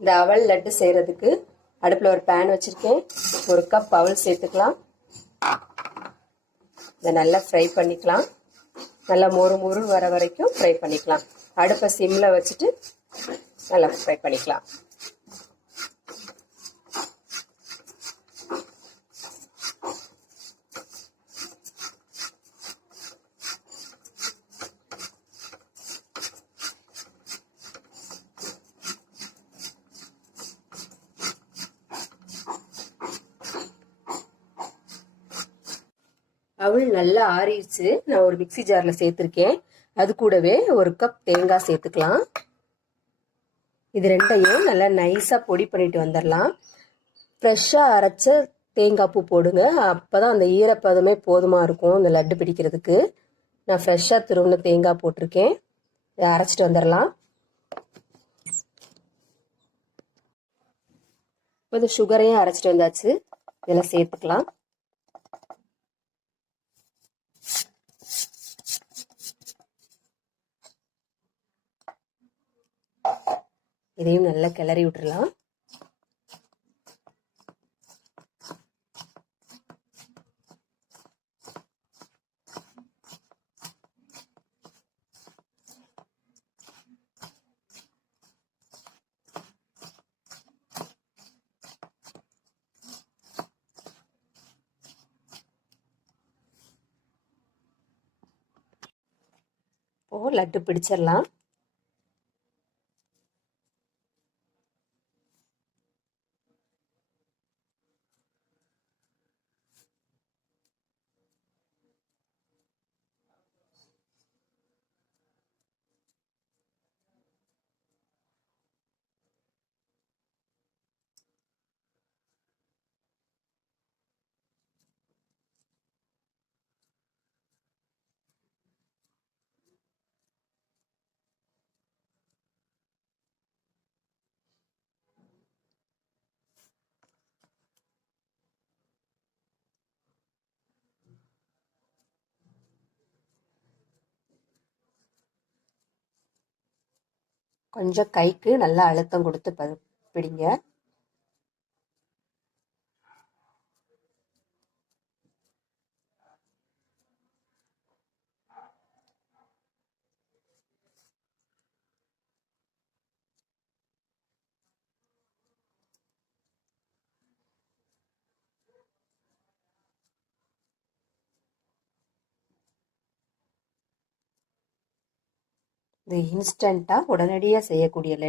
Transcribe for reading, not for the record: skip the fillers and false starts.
இந்த அவல் லட்டு செய்கிறதுக்கு அடுப்பில் ஒரு பேன் வச்சுருக்கேன். 1 கப் அவல் சேர்த்துக்கலாம். இதை நல்லா ஃப்ரை பண்ணிக்கலாம். நல்லா மொறு வர வரைக்கும் ஃப்ரை பண்ணிக்கலாம். அடுப்பை சிம்மில் வச்சுட்டு நல்லா ஃப்ரை பண்ணிக்கலாம். அவள் நல்லா ஆறிடுச்சு. நான் ஒரு மிக்சி ஜாரில் சேர்த்துருக்கேன். அது கூடவே 1 கப் தேங்காய் சேர்த்துக்கலாம். இது ரெண்டையும் நல்லா நைஸாக பொடி பண்ணிட்டு வந்துடலாம். ஃப்ரெஷ்ஷாக அரைச்ச தேங்காய் பூ போடுங்க. அப்போ தான் அந்த ஈரப்பதமே போதுமாக இருக்கும் இந்த லட்டு பிடிக்கிறதுக்கு. நான் ஃப்ரெஷ்ஷாக திருவுன தேங்காய் போட்டிருக்கேன். இதை அரைச்சிட்டு வந்துடலாம். இப்போ இந்த சுகரையும் அரைச்சிட்டு வந்தாச்சு. இதெல்லாம் சேர்த்துக்கலாம். இதையும் நல்லா கிளறி விட்டுறலாம். இப்போ லட்டு பிடிச்சிடலாம். கொஞ்சம் கைக்கு நல்லா அழுத்தம் கொடுத்து பிடிங்க. இது இன்ஸ்டண்ட்டாக உடனடியாக செய்யக்கூடிய லட்டு.